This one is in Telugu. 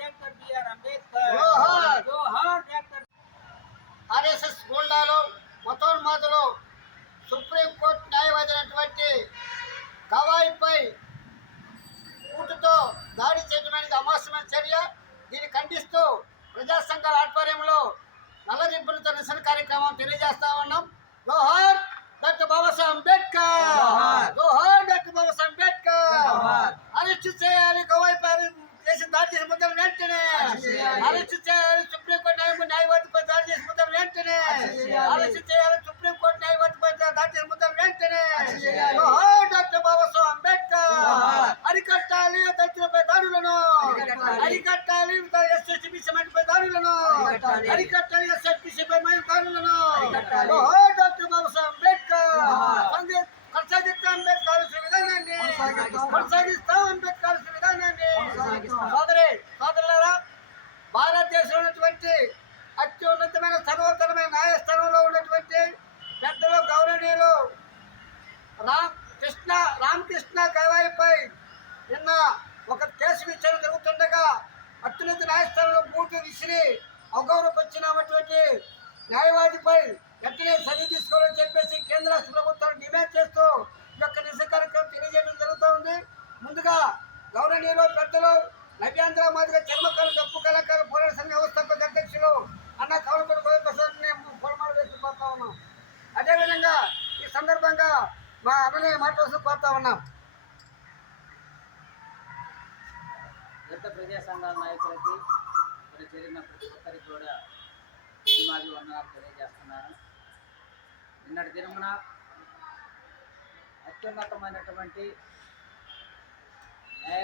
Doctor BR Ambedkar. ఆర్ఎస్ఎస్ గూండాలు మతోన్మాదులు సుప్రీంకోర్టు న్యాయవాది అయినటువంటి గవాయిపై కూటుతో దాడి చేయడం అనేది అమాసమైన చర్య. దీన్ని ఖండిస్తూ ప్రజా సంఘాల ఆధ్వర్యంలో నల్ల రిబ్బన్లతో నిరసన కార్యక్రమం తెలియజేస్తా ఉన్నాం. జోహార్ డాక్టర్ బాబాసాహెబ్ అంబేద్కర్, జోహార్ డాక్టర్ బాబాసాహెబ్ అంబేద్కర్. అరెస్టు చేయాలి, గవాయిపై చేసిన దాడి చేసిన ముద్రలు వెంటనే అరెస్టు చేయాలి. సుప్రీంకోర్టు న్యాయవాదిపై దాడి చేసిన ముద్రలు వెంటనే అరెస్టు చేయాలి. సుప్రీంకోర్టు న్యాయవాదిపై దాడి చేసిన ముద్రలు వెంటనే డాక్టర్ బాబాసాహెబ్ అంబేద్కర్. అరికట్టాలి దళితులపై దాడులను, అరికట్టాలి ఎస్ఎస్టీపీసీపై దాడులను, అరికట్టాలి ఎస్ఎస్టీపీసీపై దాడులను. డాక్టర్ బాబాసాహెబ్ అంబేద్కర్. కొనసాగిస్తాం అంబేద్కర్ విధానాన్ని, కొనసాగిస్తాం అంబేద్కర్ విధానాన్ని. సోదరులారా, భారతదేశంలో ఉన్నటువంటి అత్యున్నతమైన సర్వోత్తరమైన న్యాయస్థానంలో ఉన్నటువంటి పెద్దలు గౌరవనీయులు రామకృష్ణ గవాయిపై నిన్న ఒక కేసు విచారణ జరుగుతుండగా అత్యున్నత న్యాయస్థానంలో బూటు విసిరి అగౌరవపరిచినటువంటి న్యాయవాదిపై వెంటనే చర్య తీసుకోవాలని చెప్పేసి కేంద్ర రాష్ట్ర ప్రభుత్వాన్ని డిమాండ్ చేస్తూ ఈ యొక్క నిరసన కార్యక్రమం తెలియజేయడం జరుగుతూ ఉంది. ముందుగా గౌరవనీయులు పెద్దలు నవ్యాంధ్ర మాదిగా చర్మకారు డప్పు కళాకారు పోరాట సంఘ వ్యవస్థాపక అధ్యక్షులు అన్న కౌలపల్లి గోవిందప్రసాద్ని పూలమాల వేసి కోరుతా ఉన్నాం. అదేవిధంగా ఈ సందర్భంగా మా అన్నయ్య మాట్లాడుతూ కోరుతా ఉన్నాం. పెద్ద ప్రజా సంఘాల నాయకులకి మరి జరిగిన ప్రతి ఒక్కరికి కూడా మాది వందనాలు తెలియజేస్తున్నాను. నిన్నటి దినమున అత్యున్నతమైనటువంటి న్యాయ